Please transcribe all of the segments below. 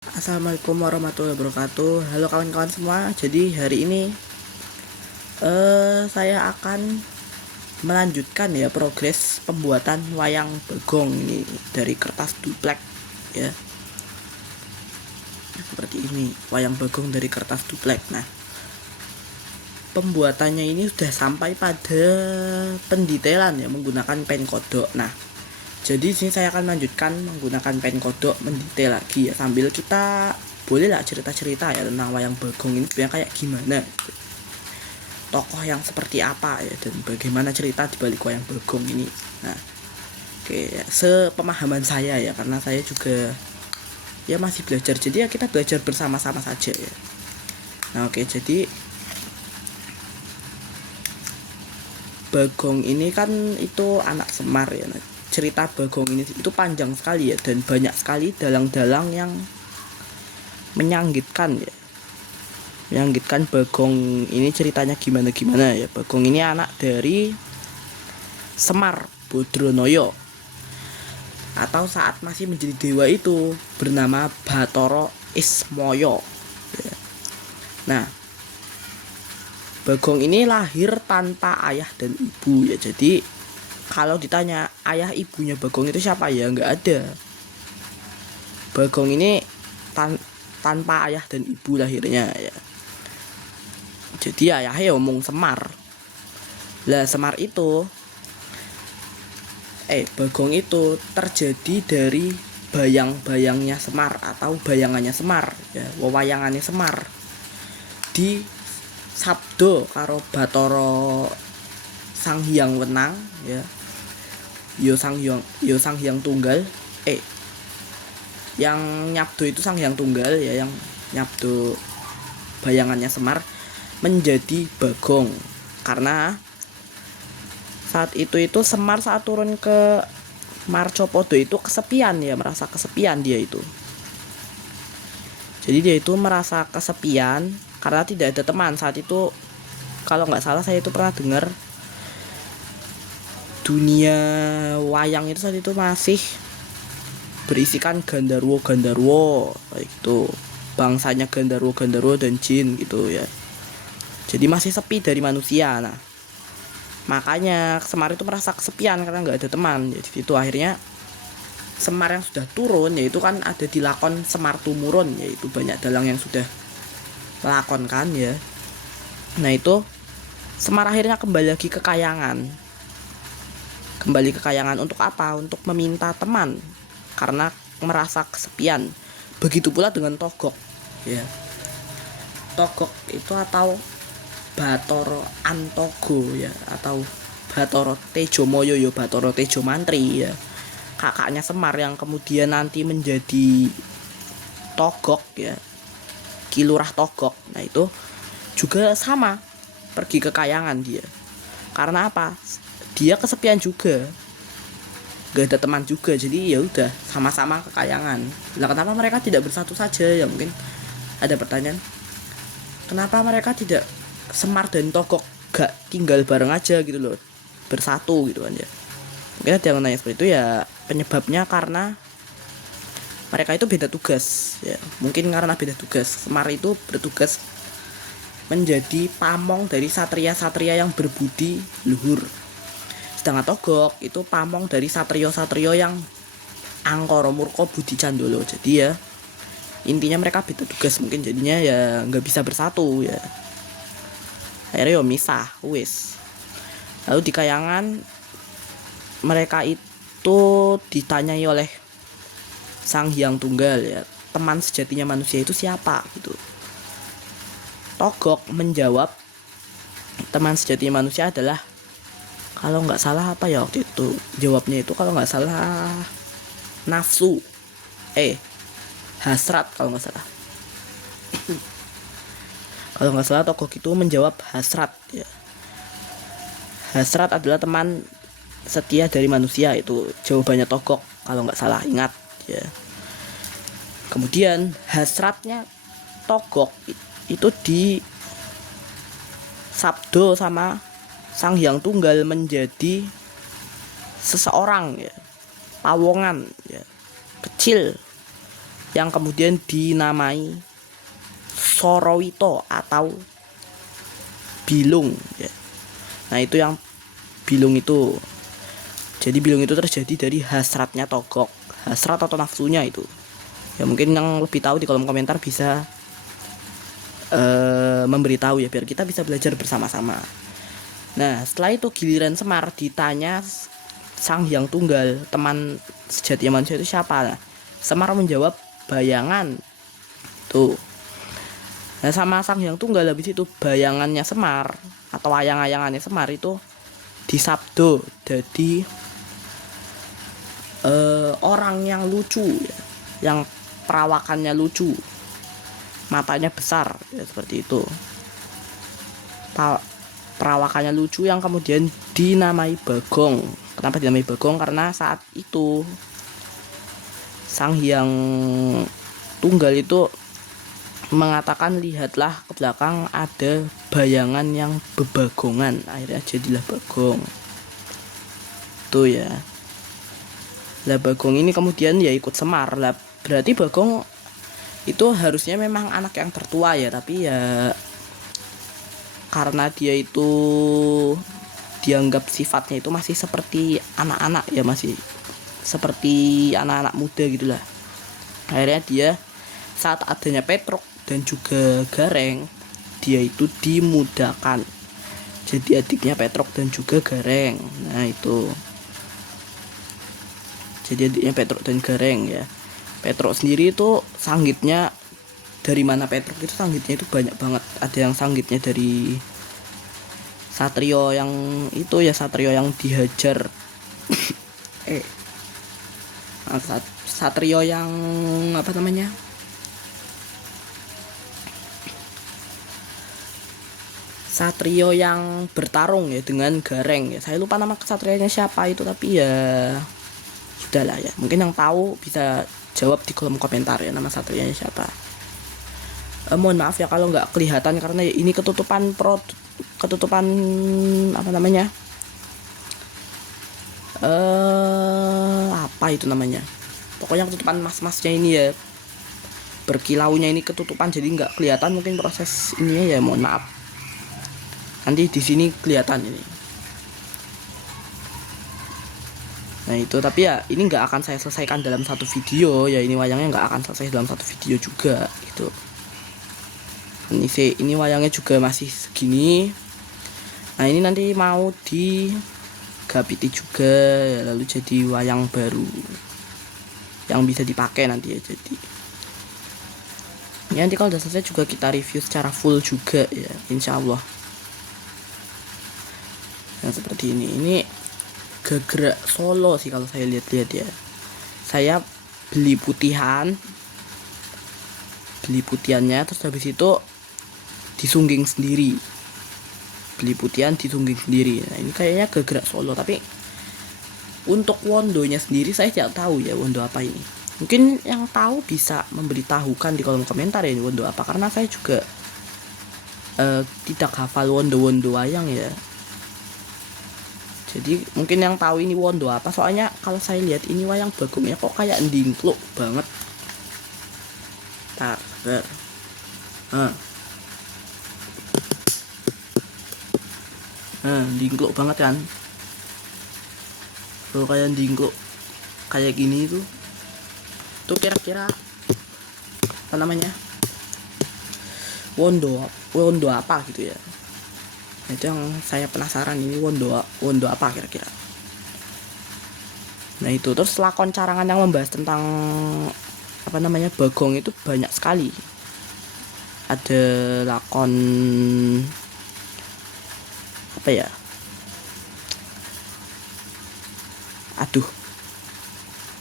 Assalamualaikum warahmatullahi wabarakatuh. Halo kawan-kawan semua. Jadi hari ini saya akan melanjutkan ya progres pembuatan wayang Bagong ini dari kertas duplek ya. Seperti ini, wayang Bagong dari kertas duplek. Nah, pembuatannya ini sudah sampai pada pendetailan ya menggunakan pen kodok. Nah, jadi sini saya akan lanjutkan menggunakan pen kodok mendetail lagi ya, sambil kita bolehlah cerita-cerita ya tentang wayang Bagong ini sebenarnya kayak gimana, tokoh yang seperti apa ya, dan bagaimana cerita di balik wayang Bagong ini. Nah, oke ya, sepemahaman saya ya, karena saya juga ya masih belajar, jadi ya kita belajar bersama-sama saja ya. Nah oke, jadi Bagong ini kan itu anak Semar ya. Nah, cerita Bagong ini itu panjang sekali ya, dan banyak sekali dalang-dalang yang menyanggitkan ya, menyangkitkan Bagong ini ceritanya gimana ya. Bagong ini anak dari Semar Bodronoyo, atau saat masih menjadi dewa itu bernama Bathara Ismaya ya. Nah, Bagong ini lahir tanpa ayah dan ibu ya. Jadi kalau ditanya ayah ibunya Bagong itu siapa, ya nggak ada. Bagong ini tanpa ayah dan ibu lahirnya ya. Jadi ayahnya omong Semar. Lah Semar itu Bagong itu terjadi dari bayang-bayangnya Semar atau bayangannya Semar ya, wewayangannya Semar di sabdo karo Bathara Sang Hyang Wenang ya. Yo Sang Hyang Tunggal, yang nyabdo itu Sang Hyang Tunggal ya, yang nyabdo bayangannya Semar menjadi Bagong. Karena saat itu Semar saat turun ke Marcopodo itu kesepian ya, merasa kesepian dia itu. Jadi dia itu merasa kesepian karena tidak ada teman saat itu. Kalau nggak salah saya itu pernah dengar dunia wayang itu saat itu masih berisikan Gandarwo itu, bangsanya Gandarwo dan jin gitu ya. Jadi masih sepi dari manusia. Nah, makanya Semar itu merasa kesepian karena nggak ada teman. Jadi itu akhirnya Semar yang sudah turun, yaitu kan ada di lakon Semar Tumurun, yaitu banyak dalang yang sudah melakonkan ya. Nah itu Semar akhirnya kembali lagi ke Kayangan. Kembali ke Kayangan untuk apa? Untuk meminta teman karena merasa kesepian. Begitu pula dengan Togok ya. Togok itu atau Bathara Antogo ya, atau Bathara Tejomoyo ya, Bathara Tejo Mantri ya, kakaknya Semar yang kemudian nanti menjadi Togok ya, Kilurah Togok. Nah itu juga sama, pergi ke Kayangan dia. Karena apa? Dia kesepian juga, gak ada teman juga, jadi ya udah sama-sama ke Kayangan. Lah kenapa mereka tidak bersatu saja ya? Mungkin ada pertanyaan, kenapa mereka tidak, Semar dan Togok gak tinggal bareng aja gitu loh, bersatu gitu kan ya. Mungkin ada yang nanya seperti itu ya, penyebabnya karena mereka itu beda tugas ya. Mungkin karena beda tugas. Semar itu bertugas menjadi pamong dari satria-satria yang berbudi luhur, sedangkan Togok itu pamong dari satrio-satrio yang angkara murka budi candolo. Jadi ya intinya mereka beda tugas, mungkin jadinya ya nggak bisa bersatu ya, akhirnya yo misah wis. Lalu di Kayangan mereka itu ditanyai oleh Sang Hyang Tunggal ya, teman sejatinya manusia itu siapa gitu. Togok menjawab teman sejatinya manusia adalah, kalau nggak salah apa ya waktu itu jawabnya itu, kalau nggak salah nafsu, hasrat kalau nggak salah. Kalau nggak salah Togok itu menjawab hasrat ya. Hasrat adalah teman setia dari manusia, itu jawabannya Togok kalau nggak salah, ingat ya. Kemudian hasratnya Togok itu di sabdo sama Sang Hyang Tunggal menjadi seseorang ya, pawongan ya, kecil, yang kemudian dinamai Sorowito atau Bilung ya. Nah itu yang Bilung itu, jadi Bilung itu terjadi dari hasratnya Togok, hasrat atau nafsunya itu ya. Mungkin yang lebih tahu di kolom komentar bisa memberitahu ya, biar kita bisa belajar bersama-sama. Nah setelah itu giliran Semar ditanya Sang Hyang Tunggal, teman sejati manusia itu siapa? Nah, Semar menjawab bayangan tuh. Nah sama Sang Hyang Tunggal habis itu bayangannya Semar atau ayang-ayangannya Semar itu disabdo jadi orang yang lucu ya, yang perawakannya lucu, matanya besar ya, seperti itu. Perawakannya lucu yang kemudian dinamai Bagong. Kenapa dinamai Bagong? Karena saat itu Sang Hyang Tunggal itu mengatakan, lihatlah ke belakang ada bayangan yang bebagongan, akhirnya jadilah Bagong tuh ya. Lah Bagong ini kemudian ya ikut Semar. Lah berarti Bagong itu harusnya memang anak yang tertua ya, tapi ya karena dia itu dianggap sifatnya itu masih seperti anak-anak ya, masih seperti anak-anak muda gitulah. Akhirnya dia saat adanya Petruk dan juga Gareng, dia itu dimudahkan jadi adiknya Petruk dan juga Gareng. Nah itu jadi adiknya Petruk dan Gareng ya. Petruk sendiri itu sanggitnya dari mana? Petruk itu sanggitnya itu banyak banget. Ada yang sanggitnya dari satrio yang itu ya, satrio yang dihajar satrio yang apa namanya, satrio yang bertarung ya dengan Gareng ya. Saya lupa nama kesatrianya siapa itu, tapi ya sudahlah ya, mungkin yang tahu bisa jawab di kolom komentar ya nama satrianya siapa. Mohon maaf ya kalau nggak kelihatan karena ini ketutupan apa namanya, apa itu namanya, pokoknya ketutupan mas-masnya ini ya, berkilaunya ini ketutupan jadi nggak kelihatan mungkin proses ininya ya, mohon maaf. Nanti di sini kelihatan ini. Nah itu, tapi ya ini nggak akan saya selesaikan dalam satu video ya, ini wayangnya nggak akan selesai dalam satu video juga gitu. Ini wayangnya juga masih segini. Nah ini nanti mau digapiti juga ya, lalu jadi wayang baru yang bisa dipakai nanti ya. Jadi ya, nanti kalau udah selesai juga kita review secara full juga ya, insya Allah. Nah seperti ini gerak Solo sih kalau saya lihat-lihat ya. Saya beli putihannya, terus habis itu disungging sendiri, beli putihan disungging sendiri. Nah ini kayaknya gerak Solo, tapi untuk wondonya sendiri saya tidak tahu ya, wondo apa ini. Mungkin yang tahu bisa memberitahukan di kolom komentar ya, ini wondo apa, karena saya juga tidak hafal wondo-wondo wayang ya. Jadi mungkin yang tahu ini wondo apa, soalnya kalau saya lihat ini wayang bagongnya kok kayak ndingkluk banget. Ndingkluk banget kan. Kalau kayak ndingkluk kayak gini tuh kira-kira apa namanya, wondo apa gitu ya. Nah, itu yang saya penasaran, ini wondo apa kira-kira. Nah itu, terus lakon carangan yang membahas tentang apa namanya bagong itu banyak sekali. Ada lakon apa ya,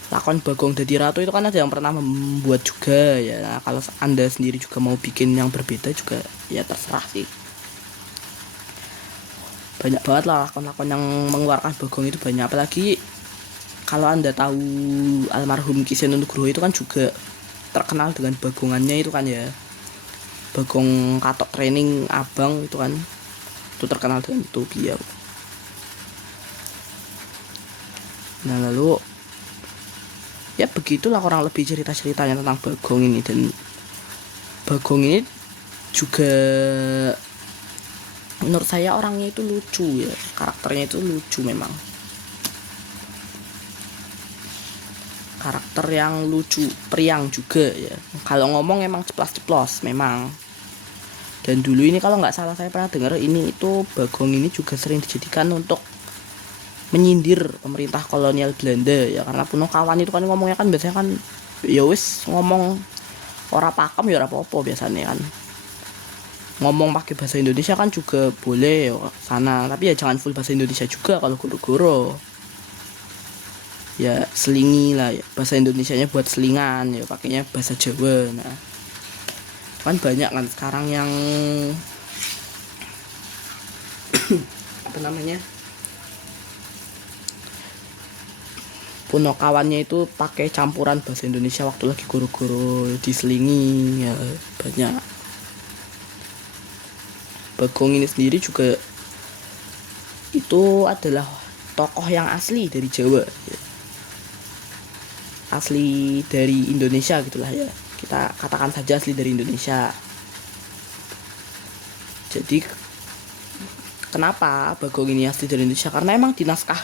lakon Bagong Dadi Ratu itu kan ada yang pernah membuat juga ya. Nah, kalau Anda sendiri juga mau bikin yang berbeda juga ya terserah sih. Banyak banget lah lakon-lakon yang mengeluarkan Bagong itu banyak. Apalagi kalau Anda tahu almarhum Ki Seno Nugroho itu kan juga terkenal dengan bagongannya itu kan ya. Bagong Katok Training Abang itu kan, itu terkenal dengan itu beliau. Nah lalu Ya begitulah kurang lebih cerita-ceritanya tentang Bagong ini. Dan Bagong ini juga menurut saya orangnya itu lucu ya, karakternya itu lucu memang, karakter yang lucu, periang juga ya. Kalau ngomong emang ceplas-ceplos memang. Dan dulu ini kalau nggak salah saya pernah dengar ini itu Bagong ini juga sering dijadikan untuk menyindir pemerintah kolonial Belanda ya, karena Punokawan itu kan ngomongnya kan biasanya kan ya wis ngomong ora pakem ya ora apa-apa biasanya kan. Ngomong pakai bahasa Indonesia kan juga boleh ya sana, tapi ya jangan full bahasa Indonesia juga kalau goro-goro. Ya selingi lah ya, bahasa Indonesianya buat selingan ya, pakainya bahasa Jawa. Nah, kan banyak kan sekarang yang apa namanya, Punokawannya itu pakai campuran bahasa Indonesia waktu lagi goro-goro diselingi ya, banyak. Bagong ini sendiri juga itu adalah tokoh yang asli dari Jawa ya. Asli dari Indonesia gitulah ya, kita katakan saja asli dari Indonesia. Jadi kenapa Bagong ini asli dari Indonesia? Karena emang di naskah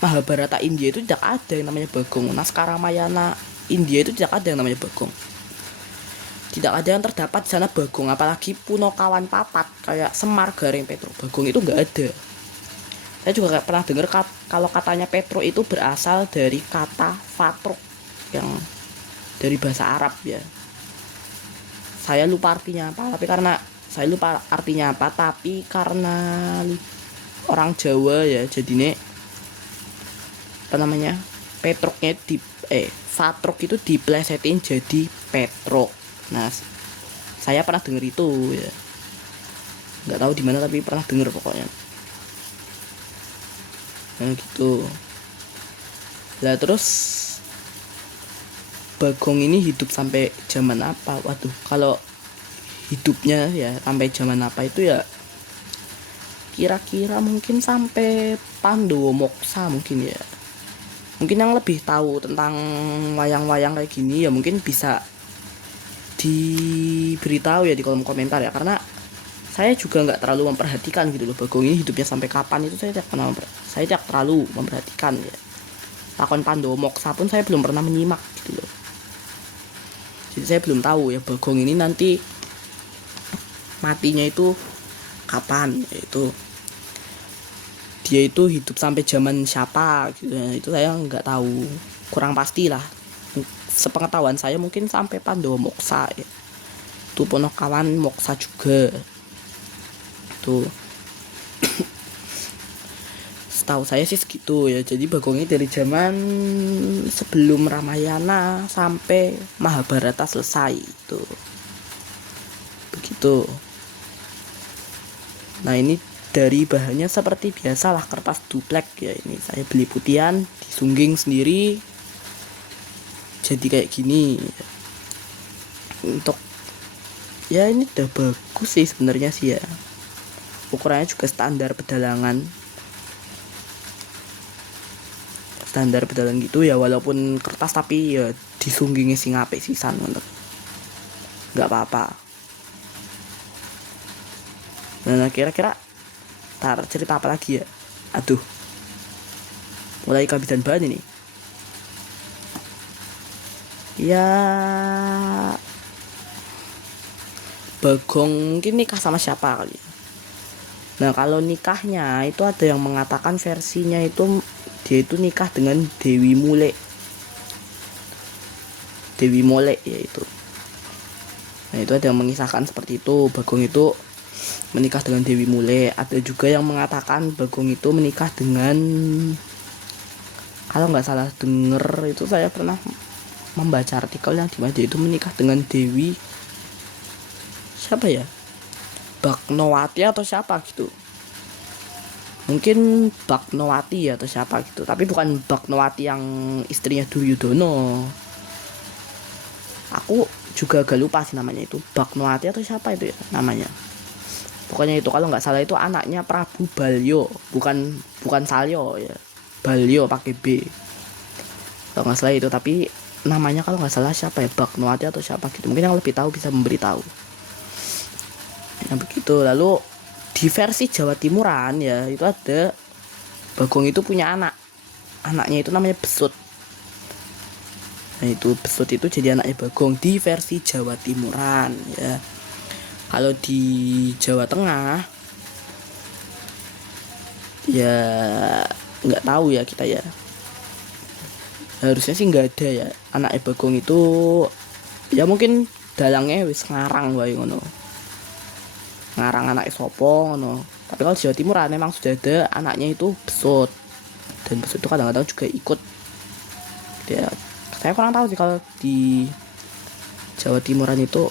Mahabharata India itu tidak ada yang namanya Bagong. Naskah Ramayana India itu tidak ada yang namanya Bagong. Tidak ada yang terdapat di sana Bagong, apalagi Punokawan papat kayak Semar, Gareng, Petro. Bagong itu nggak ada. Saya juga pernah dengar kalau katanya Petro itu berasal dari kata fatruk yang dari bahasa Arab ya. Saya lupa artinya apa, tapi karena orang Jawa ya, jadi nih apa namanya, Petruknya fatruk itu diplesetin jadi Petruk. Nah, saya pernah dengar itu ya, nggak tahu di mana tapi pernah dengar pokoknya. Nah gitu. Lah terus Bagong ini hidup sampai zaman apa? Waduh, kalau hidupnya ya sampai zaman apa itu ya, kira-kira mungkin sampai Pandowo Moksa mungkin ya. Mungkin yang lebih tahu tentang wayang-wayang kayak gini ya mungkin bisa diberitahu ya di kolom komentar ya, karena saya juga nggak terlalu memperhatikan gitu loh Bagong ini hidupnya sampai kapan itu saya tidak terlalu memperhatikan ya. Lakon Pandowo Moksa pun saya belum pernah menyimak gitu loh, jadi saya belum tahu ya Bagong ini nanti matinya itu kapan, yaitu dia itu hidup sampai zaman siapa gitu ya, itu saya nggak tahu, kurang pasti lah. Sepengetahuan saya mungkin sampai Pandowo Moksa ya, itu Punokawan Moksa juga tuh. Setahu saya sih segitu ya. Jadi Bagong ini dari zaman sebelum Ramayana sampai Mahabharata selesai itu begitu. Nah ini dari bahannya seperti biasalah kertas duplek ya, ini saya beli putihan disungging sendiri jadi kayak gini. Untuk ya ini udah bagus sih sebenarnya sih ya, ukurannya juga standar pedalangan gitu ya, walaupun kertas tapi ya disunggingnya sing apik sisan untuk nggak apa-apa. Nah kira-kira cerita apa lagi ya, aduh mulai kehabisan bahan ini ya. Bagong mungkin nikah sama siapa kali. Nah kalau nikahnya itu ada yang mengatakan versinya itu dia itu nikah dengan Dewi Mole yaitu. Nah itu ada yang mengisahkan seperti itu, Bagong itu menikah dengan Dewi Mule. Ada juga yang mengatakan Bagong itu menikah dengan, kalau nggak salah denger itu saya pernah membaca artikel yang dimana dia itu menikah dengan Dewi siapa ya, Baknowati atau siapa gitu, mungkin Baknowati atau siapa gitu, tapi bukan Baknowati yang istrinya Duryudono. Aku juga agak lupa sih namanya itu, Baknowati atau siapa itu ya namanya. Pokoknya itu kalau nggak salah itu anaknya Prabu Balyo, bukan Salyo ya, Balyo pakai B. kalau nggak salah itu. Tapi namanya kalau nggak salah siapa ya, Bagnoati atau siapa gitu, mungkin yang lebih tahu bisa memberitahu. Nah begitu. Lalu di versi Jawa Timuran ya itu ada Bagong itu punya anaknya itu namanya Besut. Nah itu Besut itu jadi anaknya Bagong di versi Jawa Timuran ya. Kalau di Jawa Tengah ya nggak tahu ya kita ya, harusnya sih nggak ada ya anaknya Bagong itu. Ya mungkin dalangnya wis ngarang wae ngono, ngarang anak sopo ngono. Tapi kalau Jawa Timuran memang sudah ada anaknya itu Besut, dan Besut itu kadang-kadang juga ikut ya. Saya kurang tahu sih kalau di Jawa Timuran itu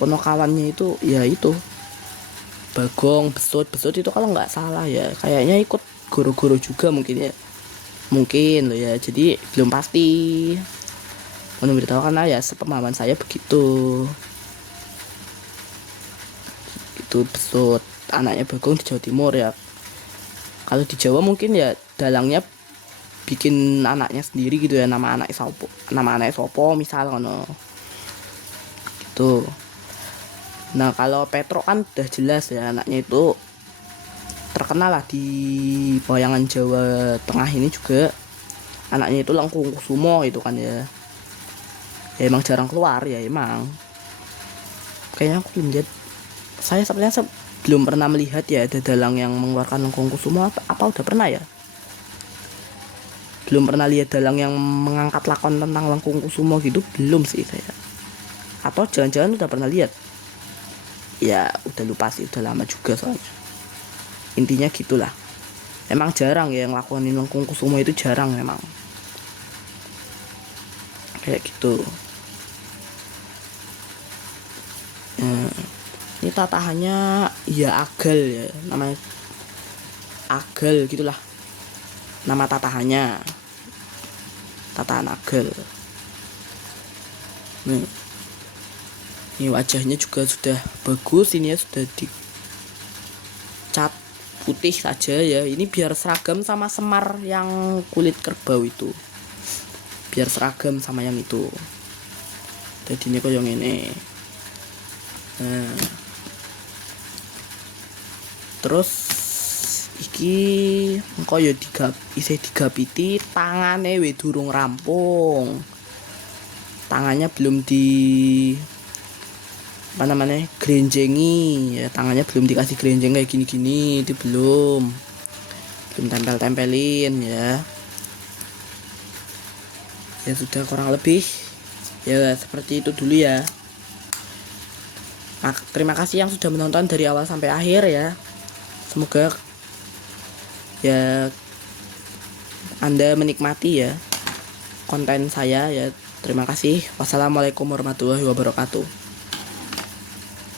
ponokawannya itu ya itu Bagong, Besut itu kalau nggak salah ya kayaknya ikut guru-guru juga mungkin ya, mungkin loh ya. Jadi belum pasti memberitahu karena ya sepemahaman saya begitu. Itu Besut anaknya Bagong di Jawa Timur ya. Kalau di Jawa mungkin ya dalangnya bikin anaknya sendiri gitu ya, nama anaknya sopo misal ngono gitu. Nah kalau Petro kan udah jelas ya anaknya itu terkenal lah di bayangan Jawa Tengah ini juga. Anaknya itu Langkungkusumo itu kan ya. Ya emang jarang keluar ya emang. Kayaknya aku belum lihat. Saya sepertinya belum pernah melihat ya ada dalang yang mengeluarkan Langkungkusumo. Apa udah pernah ya? Belum pernah lihat dalang yang mengangkat lakon tentang Langkungkusumo gitu, belum sih saya. Atau jangan-jangan udah pernah lihat. Ya udah lupa sih, udah lama juga soalnya. Intinya gitulah. Emang jarang ya yang lakonin Langkungkusumo itu, jarang memang. Kayak gitu. Ini tatahannya ya agal ya, namanya agal gitulah nama tatahannya, tatahan agal. Nih, ini wajahnya juga sudah bagus, ini ya sudah dicat putih saja ya, ini biar seragam sama Semar yang kulit kerbau itu, biar seragam sama yang itu. Jadi ini koyo ngene. Nah, terus iki engko ya isih digapiti tangane we durung rampung. Tangannya belum di apa namanya grenjengi ya, tangannya belum dikasih grenjeng kayak gini-gini, itu belum tempel-tempelin ya. Ya sudah kurang lebih ya seperti itu dulu ya. Terima kasih yang sudah menonton dari awal sampai akhir ya. Semoga ya Anda menikmati ya konten saya ya. Terima kasih. Wassalamualaikum warahmatullahi wabarakatuh.